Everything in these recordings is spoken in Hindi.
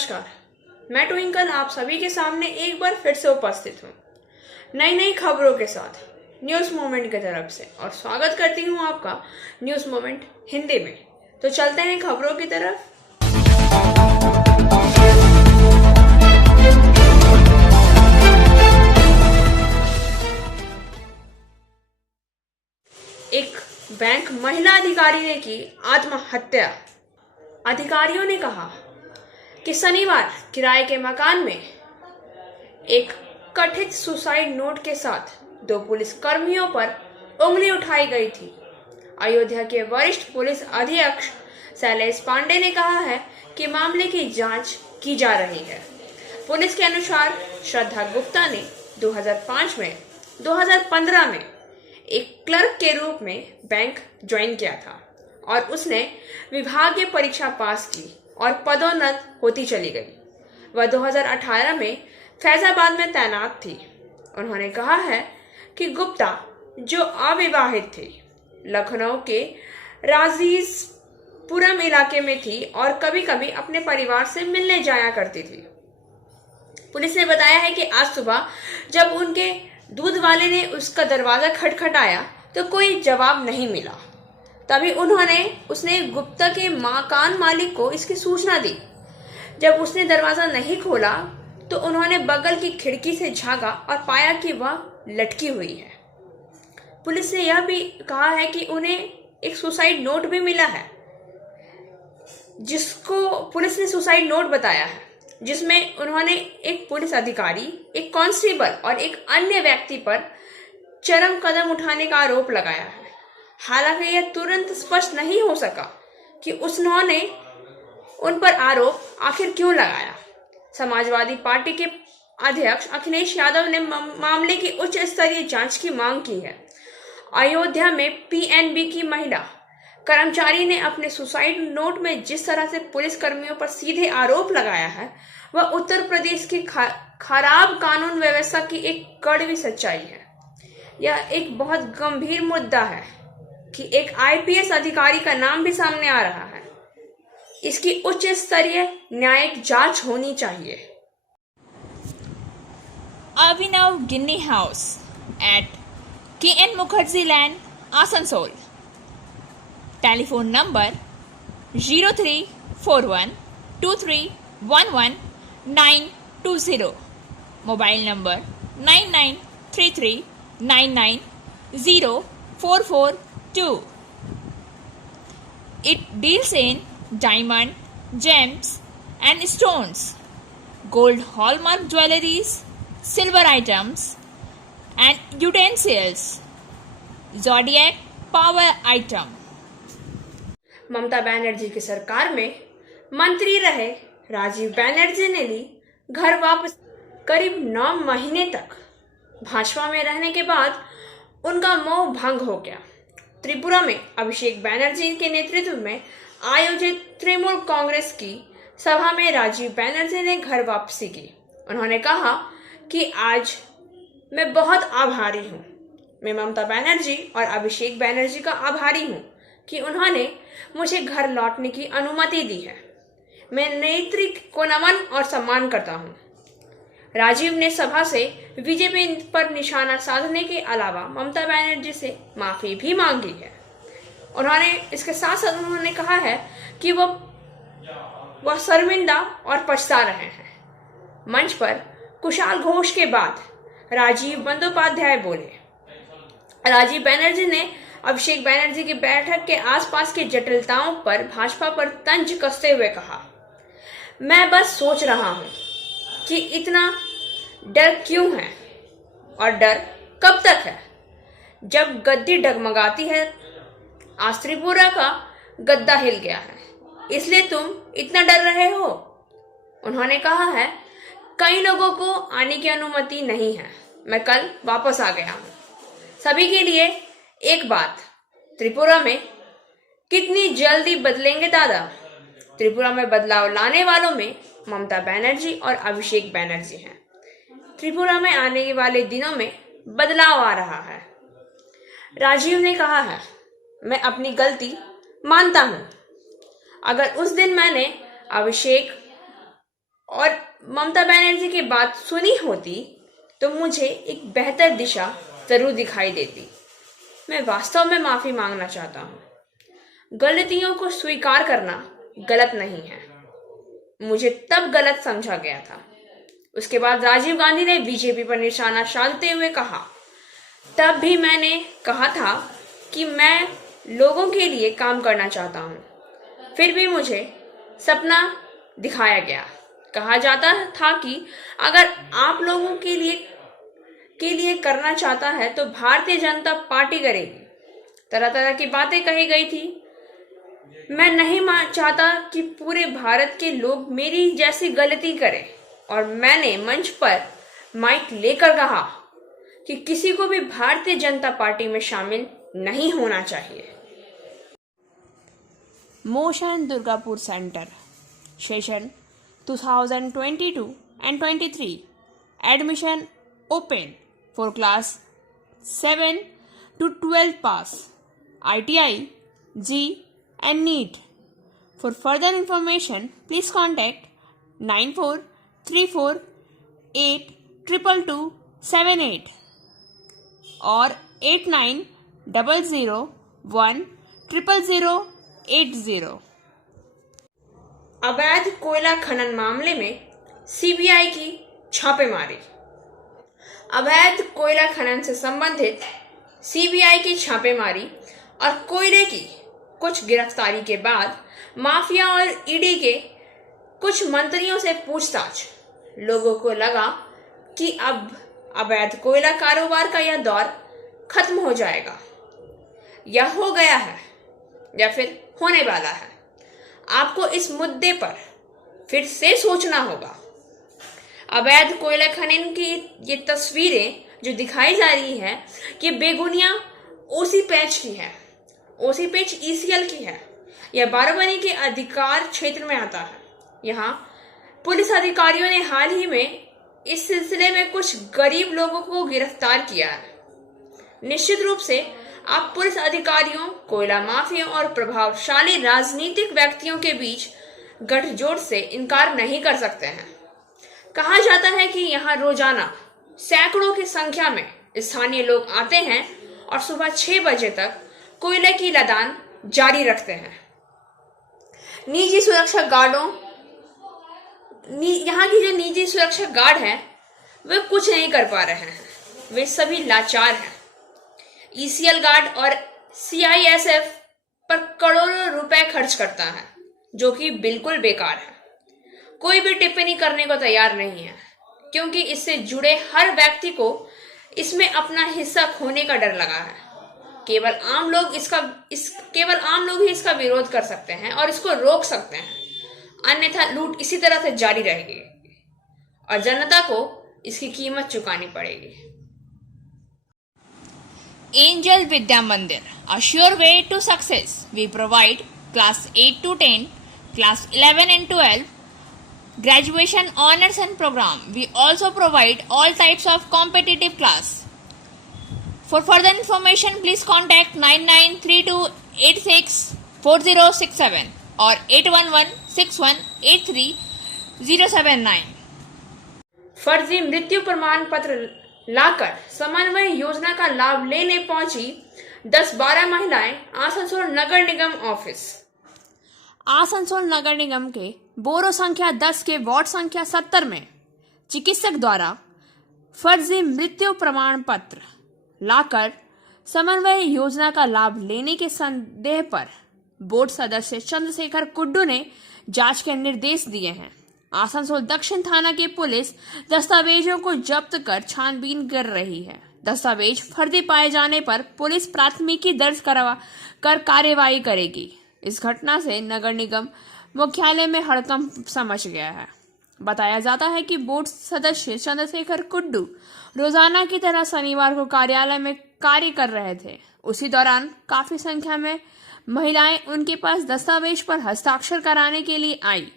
नमस्कार। मैं ट्विंकल आप सभी के सामने एक बार फिर से उपस्थित हूँ नई नई खबरों के साथ न्यूज़ मोमेंट की तरफ से, और स्वागत करती हूँ आपका न्यूज़ मोमेंट हिंदी में। तो चलते हैं खबरों की तरफ। एक बैंक महिला अधिकारी ने की आत्महत्या। अधिकारियों ने कहा कि शनिवार किराए के मकान में एक कथित सुसाइड नोट के साथ 2 पुलिस कर्मियों पर उंगली उठाई गई थी। अयोध्या के वरिष्ठ पुलिस अधीक्षक शैलेश पांडे ने कहा है कि मामले की जांच की जा रही है। पुलिस के अनुसार श्रद्धा गुप्ता ने 2015 में एक क्लर्क के रूप में बैंक ज्वाइन किया था और उसने विभागीय परीक्षा पास की और पदोन्नत होती चली गई। वह 2018 में फैजाबाद में तैनात थी। उन्होंने कहा है कि गुप्ता, जो अविवाहित थी, लखनऊ के राजीसपुरम इलाके में थी और कभी कभी अपने परिवार से मिलने जाया करती थी। पुलिस ने बताया है कि आज सुबह जब उनके दूध वाले ने उसका दरवाजा खटखटाया तो कोई जवाब नहीं मिला। तभी उसने गुप्ता के मकान मालिक को इसकी सूचना दी। जब उसने दरवाजा नहीं खोला तो उन्होंने बगल की खिड़की से झांका और पाया कि वह लटकी हुई है। पुलिस ने यह भी कहा है कि उन्हें एक सुसाइड नोट भी मिला है, जिसको पुलिस ने सुसाइड नोट बताया है, जिसमें उन्होंने एक पुलिस अधिकारी, एक कांस्टेबल और एक अन्य व्यक्ति पर चरम कदम उठाने का आरोप लगाया है। हालांकि यह तुरंत स्पष्ट नहीं हो सका कि उन्होंने उन पर आरोप आखिर क्यों लगाया। समाजवादी पार्टी के अध्यक्ष अखिलेश यादव ने मामले की उच्च स्तरीय जांच की मांग की है। अयोध्या में पीएनबी की महिला कर्मचारी ने अपने सुसाइड नोट में जिस तरह से पुलिस कर्मियों पर सीधे आरोप लगाया है, वह उत्तर प्रदेश की खराब कानून व्यवस्था की एक कड़वी सच्चाई है। यह एक बहुत गंभीर मुद्दा है कि एक आईपीएस अधिकारी का नाम भी सामने आ रहा है। इसकी उच्च स्तरीय न्यायिक जांच होनी चाहिए। Abhinav Ginni house at KN Mukherjee Land, Asansol. Telephone number 03412311 Mobile number 9933990442. It deals in diamond, gems and stones, gold hallmark jewelries, silver items and utensils, zodiac power item. Mamata Banerjee की सरकार में मंत्री रहे राजीव बनर्जी ने ली घर वापस। करीब 9 महीने तक भाजपा में रहने के बाद उनका मोह भंग हो गया। त्रिपुरा में अभिषेक बनर्जी के नेतृत्व में आयोजित तृणमूल कांग्रेस की सभा में राजीव बनर्जी ने घर वापसी की। उन्होंने कहा कि आज मैं बहुत आभारी हूँ। मैं ममता बनर्जी और अभिषेक बनर्जी का आभारी हूँ कि उन्होंने मुझे घर लौटने की अनुमति दी है। मैं नेतृत्व को नमन और सम्मान करता हूँ। राजीव ने सभा से बीजेपी पर निशाना साधने के अलावा ममता बनर्जी से माफी भी मांगी है। उन्होंने इसके साथ साथ उन्होंने कहा है कि वह शर्मिंदा और पछता रहे हैं। मंच पर कुशाल घोष के बाद राजीव बंदोपाध्याय बोले। राजीव बनर्जी ने अभिषेक बनर्जी की बैठक के आसपास की जटिलताओं पर भाजपा पर तंज कसते हुए कहा, मैं बस सोच रहा हूं कि इतना डर क्यों है और डर कब तक है। जब गद्दी डगमगाती है, आज त्रिपुरा का गद्दा हिल गया है, इसलिए तुम इतना डर रहे हो। उन्होंने कहा है, कई लोगों को आने की अनुमति नहीं है। मैं कल वापस आ गया हूं। सभी के लिए एक बात, त्रिपुरा में कितनी जल्दी बदलेंगे दादा। त्रिपुरा में बदलाव लाने वालों में ममता बनर्जी और अभिषेक बनर्जी हैं। त्रिपुरा में आने वाले दिनों में बदलाव आ रहा है। राजीव ने कहा है, मैं अपनी गलती मानता हूं। अगर उस दिन मैंने अभिषेक और ममता बनर्जी की बात सुनी होती तो मुझे एक बेहतर दिशा जरूर दिखाई देती। मैं वास्तव में माफी मांगना चाहता हूँ। गलतियों को स्वीकार करना गलत नहीं है। मुझे तब गलत समझा गया था। उसके बाद राजीव गांधी ने बीजेपी पर निशाना साधते हुए कहा, तब भी मैंने कहा था कि मैं लोगों के लिए काम करना चाहता हूँ। फिर भी मुझे सपना दिखाया गया। कहा जाता था कि अगर आप लोगों के लिए करना चाहता है तो भारतीय जनता पार्टी करेगी। तरह तरह की बातें कही गई थी। मैं नहीं चाहता कि पूरे भारत के लोग मेरी जैसी गलती करें, और मैंने मंच पर माइक लेकर कहा कि किसी को भी भारतीय जनता पार्टी में शामिल नहीं होना चाहिए। Motion Durgapur centre, session 2022 and 23. Admission open for class 7 to 12 pass, ITI, G and NEET. For further information, please contact 9434822278 or 8900010080. अवैध कोयला खनन मामले में सीबीआई की छापेमारी। अवैध कोयला खनन से संबंधित सीबीआई की छापेमारी और कोयले की कुछ गिरफ्तारी के बाद माफिया और ईडी के कुछ मंत्रियों से पूछताछ। लोगों को लगा कि अब अवैध कोयला कारोबार का यह दौर खत्म हो जाएगा, या हो गया है, या फिर होने वाला है। आपको इस मुद्दे पर फिर से सोचना होगा। अवैध कोयला खनन की ये तस्वीरें जो दिखाई जा रही हैं, ये बेगुनिया ओसी पैच की है। ओसी पैच ईसीएल की है। यह बाराबंकी के अधिकार क्षेत्र में आता है। यहाँ पुलिस अधिकारियों ने हाल ही में इस सिलसिले में कुछ गरीब लोगों को गिरफ्तार किया है। निश्चित रूप से आप पुलिस अधिकारियों, कोयला माफिया और प्रभावशाली राजनीतिक व्यक्तियों के बीच गठजोड़ से इनकार नहीं कर सकते हैं। कहा जाता है कि यहाँ रोजाना सैकड़ों की संख्या में स्थानीय लोग आते हैं और सुबह 6 बजे तक कोयले की लदान जारी रखते हैं। निजी सुरक्षा गार्डों यहाँ की जो निजी सुरक्षा गार्ड हैं, वे कुछ नहीं कर पा रहे हैं। वे सभी लाचार हैं। ईसीएल गार्ड और सीआईएसएफ पर करोड़ों रुपए खर्च करता है, जो कि बिल्कुल बेकार है। कोई भी टिप्पणी करने को तैयार नहीं है, क्योंकि इससे जुड़े हर व्यक्ति को इसमें अपना हिस्सा खोने का डर लगा है। केवल आम लोग ही इसका विरोध कर सकते हैं और इसको रोक सकते हैं, अन्यथा लूट इसी तरह से जारी रहेगी और जनता को इसकी कीमत चुकानी पड़ेगी। Angel Vidya Mandir, a sure way to success. We provide class 8 to 10, class 11 and 12, graduation honors and program. We also provide all types of competitive class. For further information, please contact 9932864067 or 8116183079. फर्जी मृत्यु प्रमाण पत्र लाकर समन्वय योजना का लाभ लेने पहुंची 10-12 महिलाएं आसनसोल नगर निगम ऑफिस। आसनसोल नगर निगम के बोरो संख्या 10 के वार्ड संख्या 70 में चिकित्सक द्वारा फर्जी मृत्यु प्रमाण पत्र लाकर समन्वय योजना का लाभ लेने के संदेह पर बोर्ड सदस्य चंद्रशेखर कुड्डू ने जांच के निर्देश दिए हैं। आसनसोल दक्षिण थाना की पुलिस दस्तावेजों को जब्त कर छानबीन कर रही है। दस्तावेज फर्जी पाए जाने पर पुलिस प्राथमिकी दर्ज कर कार्यवाही करेगी। इस घटना से नगर निगम मुख्यालय में हड़कंप समझ गया है। बताया जाता है कि बोर्ड सदस्य चंद्रशेखर कुड्डू रोजाना की तरह शनिवार को कार्यालय में कार्य कर रहे थे। उसी दौरान काफी संख्या में महिलाएं उनके पास दस्तावेज पर हस्ताक्षर कराने के लिए आई।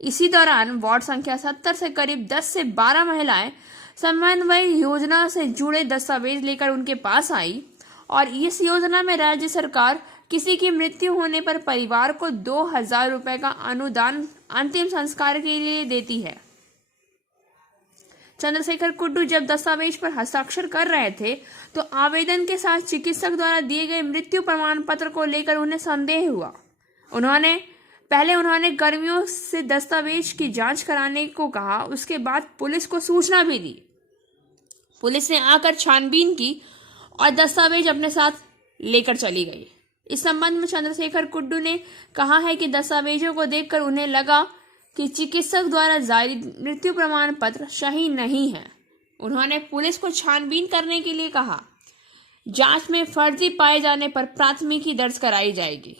इसी दौरान वार्ड संख्या 70 से करीब 10 से 12 महिलाएं समन्वय योजना से जुड़े दस्तावेज लेकर उनके पास आई और इस योजना में राज्य सरकार किसी की मृत्यु होने पर परिवार को 2000 रुपए का अनुदान अंतिम संस्कार के लिए देती है। चंद्रशेखर कुड्डू जब दस्तावेज पर हस्ताक्षर कर रहे थे तो आवेदन के साथ चिकित्सक द्वारा दिए गए मृत्यु प्रमाण पत्र को लेकर उन्हें संदेह हुआ। उन्होंने कर्मियों से दस्तावेज की जांच कराने को कहा। उसके बाद पुलिस को सूचना भी दी। पुलिस ने आकर छानबीन की और दस्तावेज अपने साथ लेकर चली गई। इस संबंध में चंद्रशेखर कुड्डू ने कहा है कि दस्तावेजों को देखकर उन्हें लगा कि चिकित्सक द्वारा जारी मृत्यु प्रमाण पत्र सही नहीं है। उन्होंने पुलिस को छानबीन करने के लिए कहा। जांच में फर्जी पाए जाने पर प्राथमिकी दर्ज कराई जाएगी।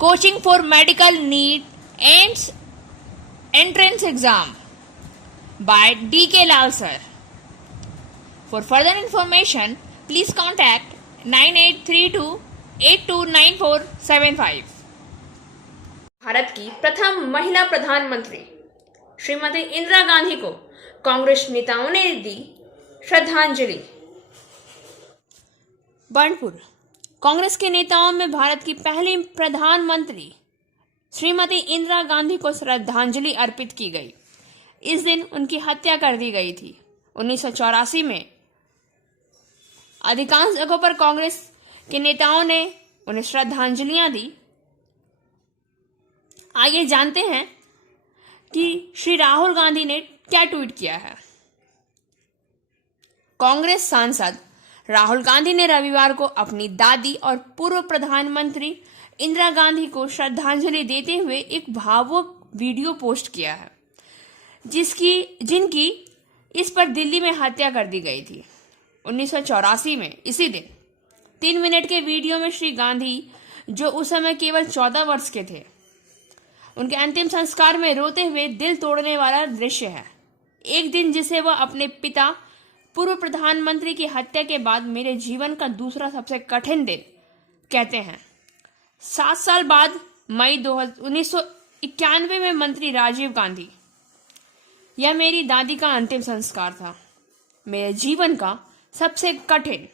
Coaching for medical NEET and entrance exam by D.K. Lal sir. For further information, please contact 9832829475. Bharat की प्रथम महिला प्रधानमंत्री श्रीमती इंदिरा गांधी को कांग्रेस नेताओं ने दी श्रद्धांजलि। बर्नपुर। कांग्रेस के नेताओं में भारत की पहली प्रधानमंत्री श्रीमती इंदिरा गांधी को श्रद्धांजलि अर्पित की गई। इस दिन उनकी हत्या कर दी गई थी। 1984 में अधिकांश जगहों पर कांग्रेस के नेताओं ने उन्हें श्रद्धांजलियां दी। आइए जानते हैं कि श्री राहुल गांधी ने क्या ट्वीट किया है। कांग्रेस सांसद राहुल गांधी ने रविवार को अपनी दादी और पूर्व प्रधानमंत्री इंदिरा गांधी को श्रद्धांजलि देते हुए एक भावुक वीडियो पोस्ट किया है, जिनकी इस पर दिल्ली में हत्या कर दी गई थी। 1984 में इसी दिन 3 मिनट के वीडियो में श्री गांधी, जो उस समय केवल 14 वर्ष के थे, उनके अंतिम संस्कार में रोते हुए दिल तोड़ने वाला दृश्य है। एक दिन जिसे वह अपने पिता पूर्व प्रधानमंत्री की हत्या के बाद मेरे जीवन का दूसरा सबसे कठिन दिन कहते हैं। 7 साल बाद मई 1991 में मंत्री राजीव गांधी। यह मेरी दादी का अंतिम संस्कार था, मेरे जीवन का सबसे कठिन,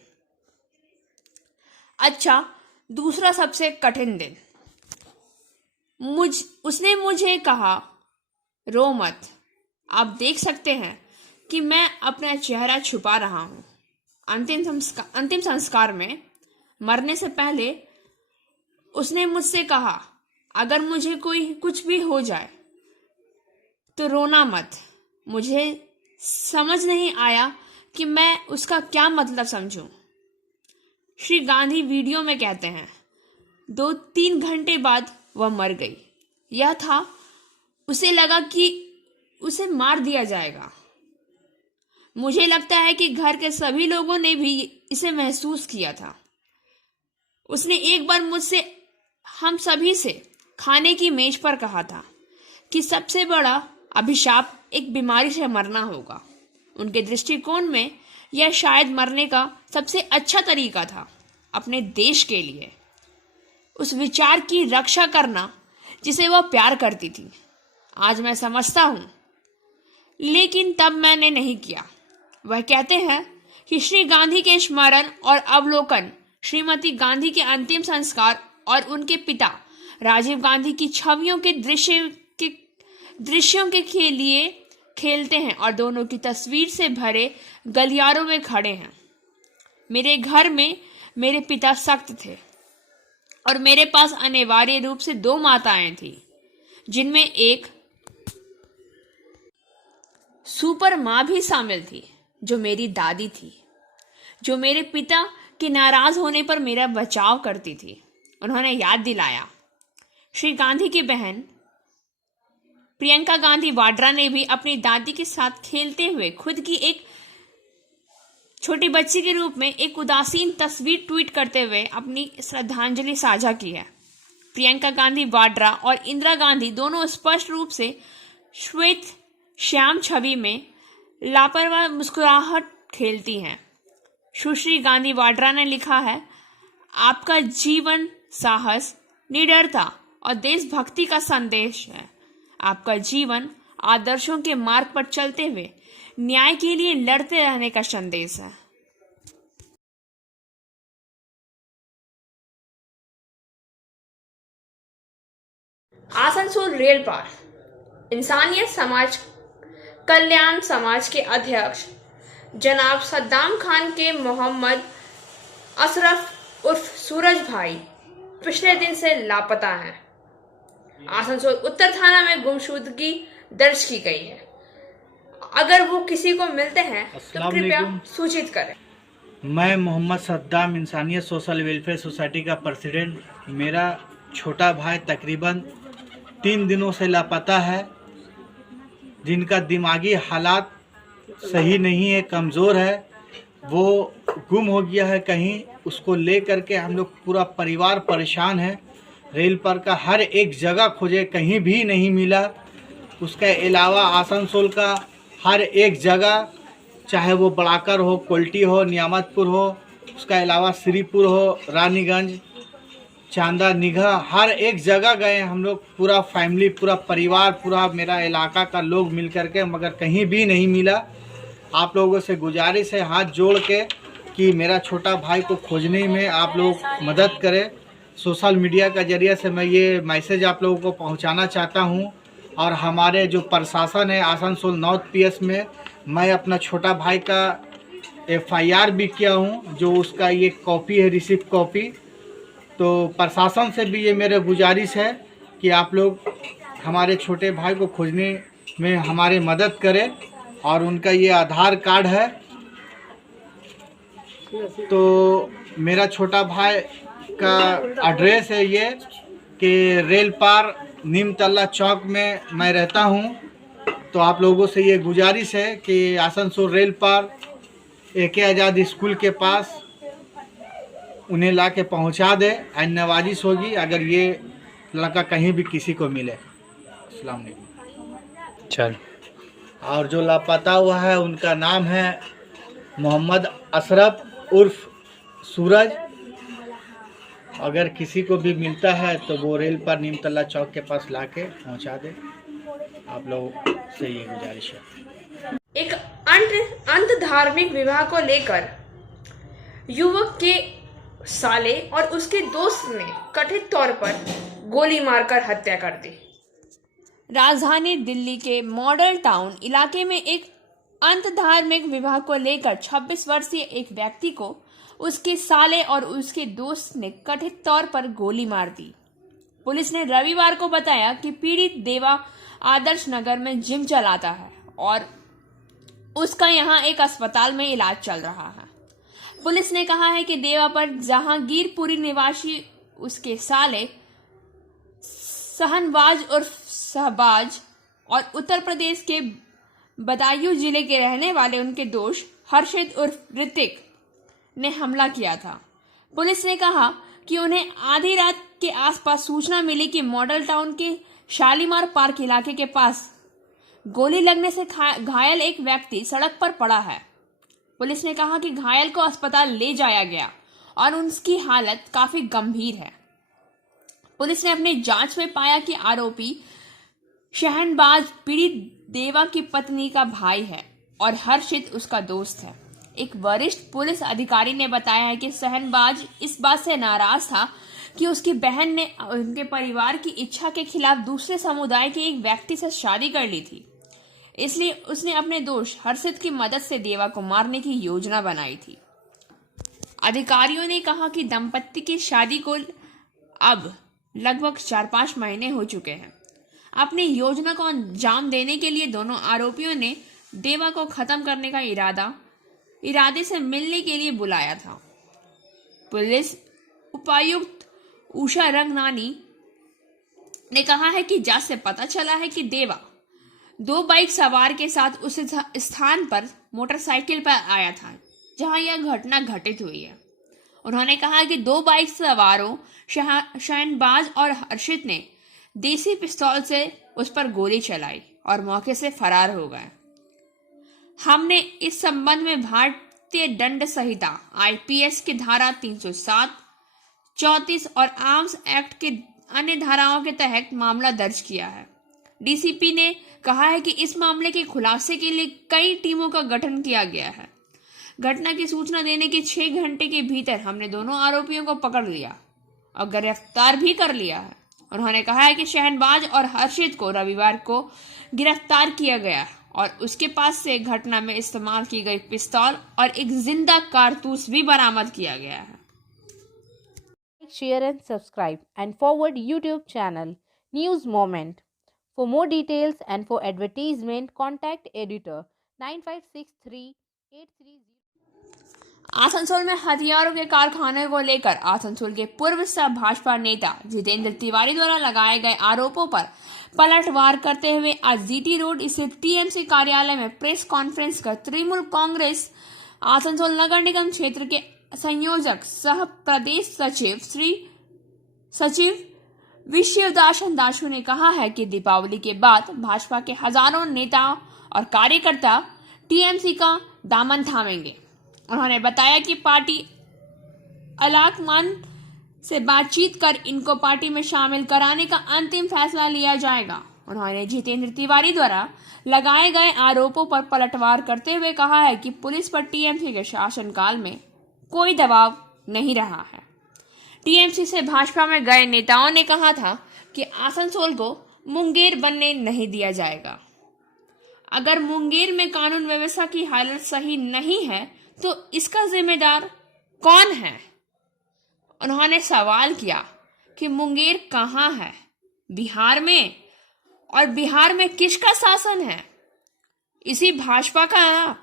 दूसरा सबसे कठिन दिन। उसने मुझे कहा, रो मत, आप देख सकते हैं कि मैं अपना चेहरा छुपा रहा हूं। अंतिम संस्कार में मरने से पहले उसने मुझसे कहा, अगर मुझे कुछ भी हो जाए तो रोना मत। मुझे समझ नहीं आया कि मैं उसका क्या मतलब समझूं। श्री गांधी वीडियो में कहते हैं, 2-3 घंटे बाद वह मर गई। यह था, उसे लगा कि उसे मार दिया जाएगा। मुझे लगता है कि घर के सभी लोगों ने भी इसे महसूस किया था। उसने एक बार मुझसे, हम सभी से खाने की मेज पर कहा था कि सबसे बड़ा अभिशाप एक बीमारी से मरना होगा। उनके दृष्टिकोण में यह शायद मरने का सबसे अच्छा तरीका था अपने देश के लिए, उस विचार की रक्षा करना जिसे वह प्यार करती थी। आज मैं समझता हूं, लेकिन तब मैंने नहीं किया। वह कहते हैं कि श्री गांधी के स्मरण और अवलोकन श्रीमती गांधी के अंतिम संस्कार और उनके पिता राजीव गांधी की छवियों के दृश्यों के लिए खेलते हैं और दोनों की तस्वीर से भरे गलियारों में खड़े हैं। मेरे घर में मेरे पिता सख्त थे और मेरे पास अनिवार्य रूप से 2 माताएं थी, जिनमें एक सुपर मां भी शामिल थी, जो मेरी दादी थी, जो मेरे पिता के नाराज होने पर मेरा बचाव करती थी। उन्होंने याद दिलाया। श्री गांधी की बहन प्रियंका गांधी वाड्रा ने भी अपनी दादी के साथ खेलते हुए खुद की एक छोटी बच्ची के रूप में एक उदासीन तस्वीर ट्वीट करते हुए अपनी श्रद्धांजलि साझा की है। प्रियंका गांधी वाड्रा और इंदिरा गांधी दोनों स्पष्ट रूप से श्वेत श्याम छवि में लापरवाह मुस्कुराहट खेलती हैं। सुश्री गांधी वाड्रा ने लिखा है, आपका जीवन साहस, निडरता और देशभक्ति का संदेश है। आपका जीवन आदर्शों के मार्ग पर चलते हुए न्याय के लिए लड़ते रहने का संदेश है। आसनसोल रेल पार इंसानियत समाज कल्याण समाज के अध्यक्ष जनाब सद्दाम खान के मोहम्मद अशरफ उर्फ सूरज भाई पिछले दिन से लापता हैं। आसनसोल उत्तर थाना में गुमशुदगी दर्ज की गई है। अगर वो किसी को मिलते हैं तो कृपया सूचित करें। मैं मोहम्मद सद्दाम इंसानियत सोशल वेलफेयर सोसाइटी का प्रेसिडेंट। मेरा छोटा भाई तकरीबन 3 दिनों से लापता है, जिनका दिमागी हालात सही नहीं है, कमज़ोर है। वो गुम हो गया है कहीं, उसको ले करके हम लोग पूरा परिवार परेशान है। रेल पर का हर एक जगह खोजे, कहीं भी नहीं मिला। उसके अलावा आसनसोल का हर एक जगह, चाहे वो बड़ाकर हो, कोल्टी हो, नियामतपुर हो, उसका अलावा श्रीपुर हो, रानीगंज, चांदा, निगहा, हर एक जगह गए हम लोग, पूरा फैमिली, पूरा परिवार, पूरा मेरा इलाका का लोग मिल कर के, मगर कहीं भी नहीं मिला। आप लोगों से गुजारिश है हाथ जोड़ के कि मेरा छोटा भाई को खोजने में आप लोग मदद करें। सोशल मीडिया का जरिए से मैं ये मैसेज आप लोगों को पहुंचाना चाहता हूं। और हमारे जो प्रशासन है आसनसोल नॉर्थ पीएस में, मैं अपना छोटा भाई का FIR भी किया हूं, जो उसका ये कॉपी है, रिसिप्ट कॉपी। तो प्रशासन से भी ये मेरे गुजारिश है कि आप लोग हमारे छोटे भाई को खोजने में हमारे मदद करें। और उनका ये आधार कार्ड है। तो मेरा छोटा भाई का एड्रेस है ये कि रेल पार नीमतल्ला चौक में मैं रहता हूँ। तो आप लोगों से ये गुजारिश है कि आसनसोल रेल पार AK आज़ाद स्कूल के पास उन्हें ला के पहुँचा दे। नवाजिश होगी अगर ये लड़का कहीं भी किसी को मिले। अस्सलाम वालेकुम। चल। और जो लापता हुआ है उनका नाम है मोहम्मद अशरफ उर्फ सूरज। अगर किसी को भी मिलता है तो वो रेल पर नीमतल्ला चौक के पास लाके पहुंचा दे। आप लोग से ये गुजारिश है। एक अंत धार्मिक विवाह को लेकर युवक के साले और उसके दोस्त ने कथित तौर पर गोली मारकर हत्या कर दी। राजधानी दिल्ली के मॉडल टाउन इलाके में एक अंत धार्मिक विवाह को लेकर 26 वर्षीय एक व्यक्ति को उसके साले और उसके दोस्त ने कथित तौर पर गोली मार दी। पुलिस ने रविवार को बताया कि पीड़ित देवा आदर्श नगर में जिम चलाता है और उसका यहां एक अस्पताल में इलाज चल रहा है। पुलिस ने कहा है कि देवा पर जहांगीरपुरी निवासी उसके साले सहनबाज उर्फ शहबाज और उत्तर प्रदेश के बदायूं जिले के रहने वाले उनके दोस्त हर्षित उर्फ ऋतिक ने हमला किया था। पुलिस ने कहा कि उन्हें आधी रात के आसपास सूचना मिली कि मॉडल टाउन के शालीमार पार्क इलाके के पास गोली लगने से घायल एक व्यक्ति सड़क पर पड़ा है। पुलिस ने कहा कि घायल को अस्पताल ले जाया गया और उसकी हालत काफी गंभीर है। पुलिस ने अपनी जांच में पाया कि आरोपी शहनबाज पीड़ित देवा की पत्नी का भाई है और हर्षित उसका दोस्त है। एक वरिष्ठ पुलिस अधिकारी ने बताया है कि शहनबाज इस बात से नाराज था कि उसकी बहन ने उनके परिवार की इच्छा के खिलाफ दूसरे समुदाय के एक व्यक्ति से शादी कर ली थी, इसलिए उसने अपने दोस्त हर्षित की मदद से देवा को मारने की योजना बनाई थी। अधिकारियों ने कहा कि दंपत्ति की शादी को अब लगभग 4-5 महीने हो चुके हैं। अपनी योजना को अंजाम देने के लिए दोनों आरोपियों ने देवा को खत्म करने का इरादे से मिलने के लिए बुलाया था। पुलिस उपायुक्त उषा रंगनानी ने कहा है कि जांच से पता चला है कि देवा 2 बाइक सवार के साथ उस स्थान पर मोटरसाइकिल पर आया था जहां यह घटना घटित हुई है। उन्होंने कहा कि 2 बाइक सवारों शहनबाज और हर्षित ने देसी पिस्तौल से उस पर गोली चलाई और मौके से फरार हो गए। हमने इस संबंध में भारतीय दंड संहिता IPS की धारा 307, 34 और आर्म्स एक्ट के अन्य धाराओं के तहत मामला दर्ज किया है। DCP ने कहा है कि इस मामले के खुलासे के लिए कई टीमों का गठन किया गया है। घटना की सूचना देने के 6 घंटे के भीतर हमने दोनों आरोपियों को पकड़ लिया और गिरफ्तार भी कर लिया है। उन्होंने कहा है कि शहनबाज और हर्षित को रविवार को गिरफ्तार किया गया और उसके पास से घटना में इस्तेमाल की गई पिस्तौल और एक जिंदा कारतूस भी बरामद किया गया है। Share and subscribe and forward YouTube channel News Moment. For more details and for advertisement, contact editor 956383. Asansol में हथियारों के कारखाने को लेकर आसनसोल के पूर्व भाजपा नेता जितेंद्र तिवारी द्वारा लगाए गए आरोपों पर पलटवार करते हुए आज जीटी रोड स्थित टीएमसी कार्यालय में प्रेस कॉन्फ्रेंस कर तृणमूल कांग्रेस आसनसोल नगर निगम क्षेत्र के संयोजक सह प्रदेश सचिव विश्वदासन दासु ने कहा है कि दीपावली के बाद भाजपा के हजारों नेता और कार्यकर्ता टीएमसी का दामन थामेंगे। उन्होंने बताया कि पार्टी अलाकमान से बातचीत कर इनको पार्टी में शामिल कराने का अंतिम फैसला लिया जाएगा। उन्होंने जितेंद्र तिवारी द्वारा लगाए गए आरोपों पर पलटवार करते हुए कहा है कि पुलिस पर टीएमसी के शासनकाल में कोई दबाव नहीं रहा है। टीएमसी से भाजपा में गए नेताओं ने कहा था कि आसनसोल को मुंगेर बनने नहीं दिया जाएगा। अगर मुंगेर में कानून व्यवस्था की हालत सही नहीं है तो इसका जिम्मेदार कौन है? उन्होंने सवाल किया कि मुंगेर कहाँ है, बिहार में, और बिहार में किसका शासन है? इसी भाजपा का।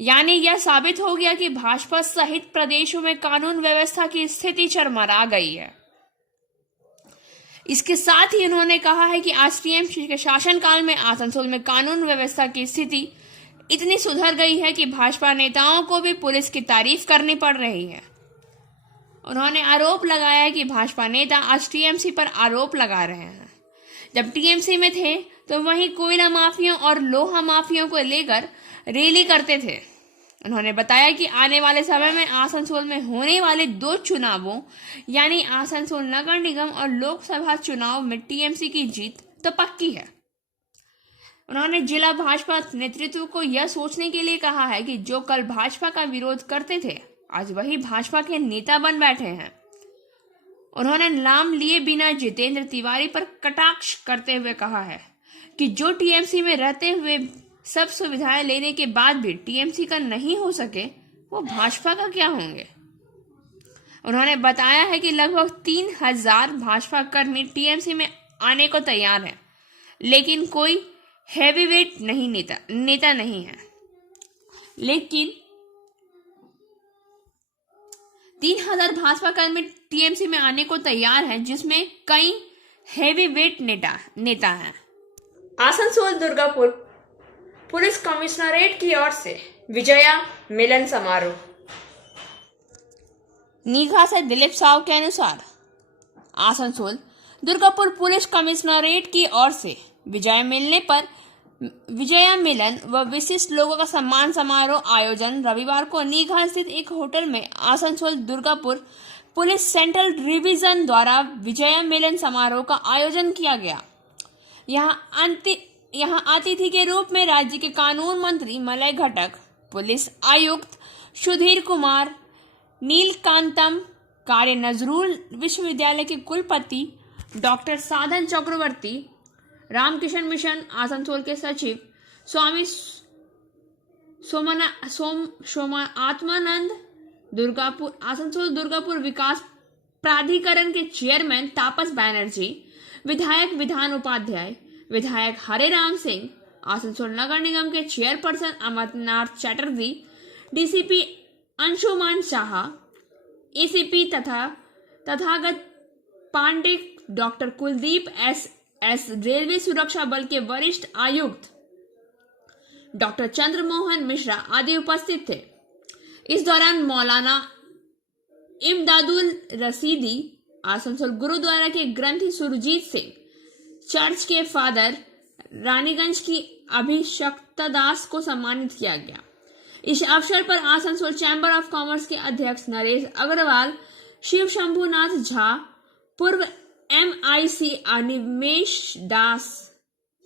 यानी यह साबित हो गया कि भाजपा सहित प्रदेशों में कानून व्यवस्था की स्थिति चरमरा गई है। इसके साथ ही उन्होंने कहा है कि आज टीएमसी के शासनकाल में आसनसोल में कानून व्यवस्था की स्थिति इतनी सुधर गई है कि भाजपा नेताओं को भी पुलिस की तारीफ करनी पड़ रही है। उन्होंने आरोप लगाया कि भाजपा नेता आज टीएमसी पर आरोप लगा रहे हैं। जब टीएमसी में थे तो वहीं कोयला माफिया और लोहा माफियों को लेकर रैली करते थे। उन्होंने बताया कि आने वाले समय में आसनसोल में होने वाले 2 चुनावों यानी आसनसोल नगर निगम और लोकसभा चुनाव में टीएमसी की जीत तो पक्की है। उन्होंने जिला भाजपा नेतृत्व को यह सोचने के लिए कहा है कि जो कल भाजपा का विरोध करते थे आज वही भाजपा के नेता बन बैठे हैं। उन्होंने नाम लिए बिना जितेंद्र तिवारी पर कटाक्ष करते हुए कहा है कि जो टीएमसी में रहते हुए सब सुविधाएं लेने के बाद भी टीएमसी का नहीं हो सके वो भाजपा का क्या होंगे। उन्होंने बताया है कि लगभग 3000 भाजपा कर्मी टीएमसी में आने को तैयार हैं, लेकिन कोई हैवीवेट नहीं नेता नहीं है। लेकिन 3000 भाजपा कर्मी टीएमसी में आने को तैयार हैं, जिसमें कई हैवीवेट नेता हैं। आसनसोल दुर्गापुर पुलिस कमिश्नरेट की ओर से विजया मिलन समारोह। नीघा से दिलीप साव के अनुसार आसनसोल दुर्गापुर पुलिस कमिश्नरेट की ओर से विजया मिलन व विशिष्ट लोगों का सम्मान समारोह आयोजन रविवार को नीघा स्थित एक होटल में Asansol Durgapur police central division द्वारा विजया मिलन समारोह का आयोजन किया गया। यहाँ अतिथि के रूप में राज्य के कानून मंत्री मलय घटक, पुलिस आयुक्त सुधीर कुमार, नीलकांतम, कार्य नजरुल विश्वविद्यालय के कुलपति डॉक्टर साधन चक्रवर्ती, रामकिशन मिशन आसनसोल के सचिव स्वामी आत्मानंद, आसनसोल दुर्गापुर विकास प्राधिकरण के चेयरमैन तापस बैनर्जी, विधायक विधान उपाध्याय, विधायक हरेराम सिंह, आसनसोल नगर निगम के chairperson Amarnath Chatterjee, DCP Anshuman Shah, ACP Tathagata Pandey, doctor Kuldeep S, railway सुरक्षा बल के वरिष्ठ आयुक्त डॉक्टर चंद्रमोहन मिश्रा आदि उपस्थित थे। इस दौरान मौलाना इमदादुल रसीदी, आसनसोल गुरुद्वारा के ग्रंथी सुरजीत सिंह, चर्च के फादर रानीगंज की अभिषक्ता दास को सम्मानित किया गया। इस अवसर पर आसनसोल चैम्बर ऑफ कॉमर्स के अध्यक्ष नरेश अग्रवाल, शिव शंभुनाथ झा, पूर्व MIC अनिमेश दास,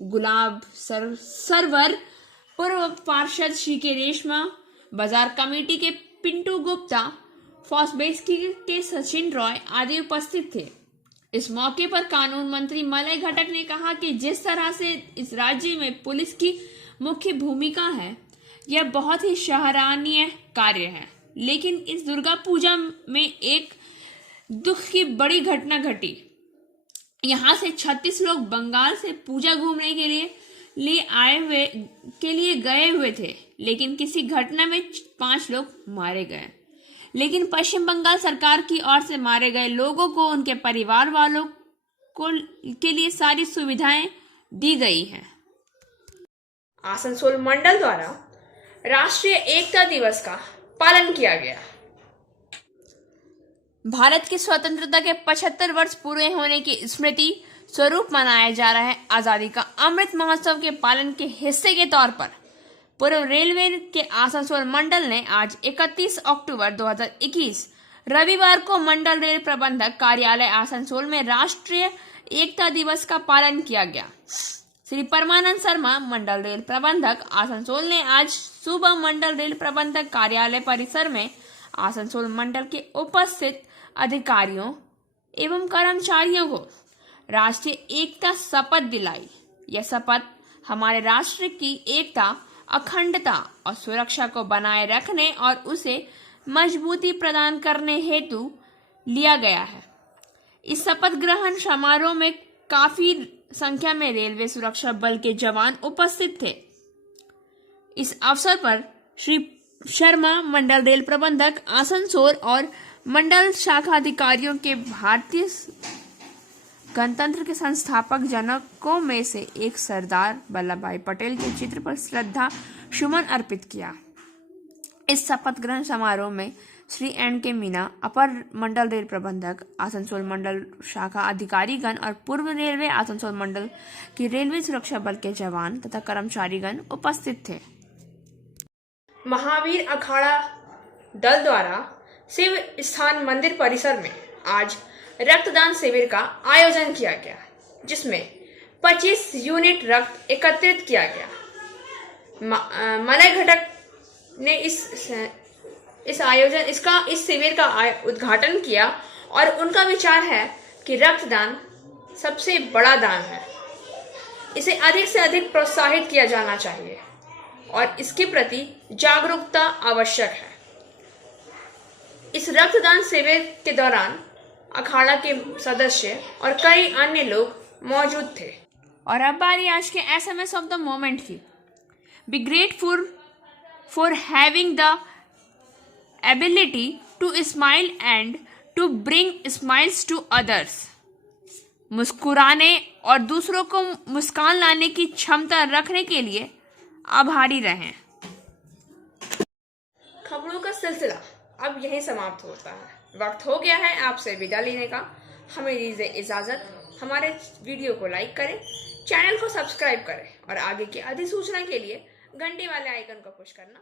गुलाब सरवर, पूर्व पार्षद श्री रेशमा, बाजार कमेटी के पिंटू गुप्ता, फॉसबेस के सचिन रॉय आदि उपस्थित थे। इस मौके पर कानून मंत्री मलय घटक ने कहा कि जिस तरह से इस राज्य में पुलिस की मुख्य भूमिका है, यह बहुत ही सराहनीय कार्य है। लेकिन इस दुर्गा पूजा में एक दुख की बड़ी घटना घटी। यहाँ से 36 लोग बंगाल से पूजा घूमने के लिए गए हुए थे, लेकिन किसी घटना में 5 लोग मारे गए। लेकिन पश्चिम बंगाल सरकार की ओर से मारे गए लोगों को उनके परिवार वालों के लिए सारी सुविधाएं दी गई हैं। आसनसोल मंडल द्वारा राष्ट्रीय एकता दिवस का पालन किया गया। भारत की स्वतंत्रता के 75 वर्ष पूरे होने की स्मृति स्वरूप मनाया जा रहा है आजादी का अमृत महोत्सव के पालन के हिस्से के तौर पर पूर्व रेलवे के आसनसोल मंडल ने आज 31 अक्टूबर 2021 रविवार को मंडल रेल प्रबंधक कार्यालय आसनसोल में राष्ट्रीय एकता दिवस का पालन किया गया। श्री परमानंद शर्मा, मंडल रेल प्रबंधक आसनसोल ने आज सुबह मंडल रेल प्रबंधक कार्यालय परिसर में आसनसोल मंडल के उपस्थित अधिकारियों एवं कर्मचारियों को राष्ट्रीय एकता शपथ दिलाई। यह शपथ हमारे राष्ट्र की एकता, अखंडता और सुरक्षा को बनाए रखने और उसे मजबूती प्रदान करने हेतु लिया गया है। इस शपथ ग्रहण समारोह में काफी संख्या में रेलवे सुरक्षा बल के जवान उपस्थित थे। इस अवसर पर श्री शर्मा, मंडल रेल प्रबंधक आसनसोल और मंडल शाखा अधिकारियों के भारतीय गणतंत्र के संस्थापक जनकों में से एक सरदार वल्लभ भाई पटेल के चित्र पर श्रद्धा सुमन अर्पित किया। इस शपथ ग्रहण समारोह में श्री N.K. मीना, अपर मंडल रेल प्रबंधक आसनसोल मंडल शाखा अधिकारीगण और पूर्व रेलवे आसनसोल मंडल की रेलवे सुरक्षा बल के जवान तथा कर्मचारीगण उपस्थित थे। महावीर अखाड़ा दल द्वारा शिव स्थान मंदिर परिसर में आज रक्तदान शिविर का आयोजन किया गया, जिसमें 25 यूनिट रक्त एकत्रित किया गया। मलय घटक ने इस शिविर का उद्घाटन किया और उनका विचार है कि रक्तदान सबसे बड़ा दान है। इसे अधिक से अधिक प्रोत्साहित किया जाना चाहिए और इसके प्रति जागरूकता आवश्यक है। इस रक्तदान शिविर के दौरान अखाड़ा के सदस्य और कई अन्य लोग मौजूद थे। और अब बारी आज के SMS ऑफ द मोमेंट की। Be grateful for having the ability to smile and to bring smiles to others. मुस्कुराने और दूसरों को मुस्कान लाने की क्षमता रखने के लिए आभारी रहें। खबरों का सिलसिला अब यहीं समाप्त होता है। वक्त हो गया है आपसे विदा लेने का। हमें दीजिए इजाजत। हमारे वीडियो को लाइक करें, चैनल को सब्सक्राइब करें और आगे की अधिसूचना के लिए घंटी वाले आइकन को पुश करना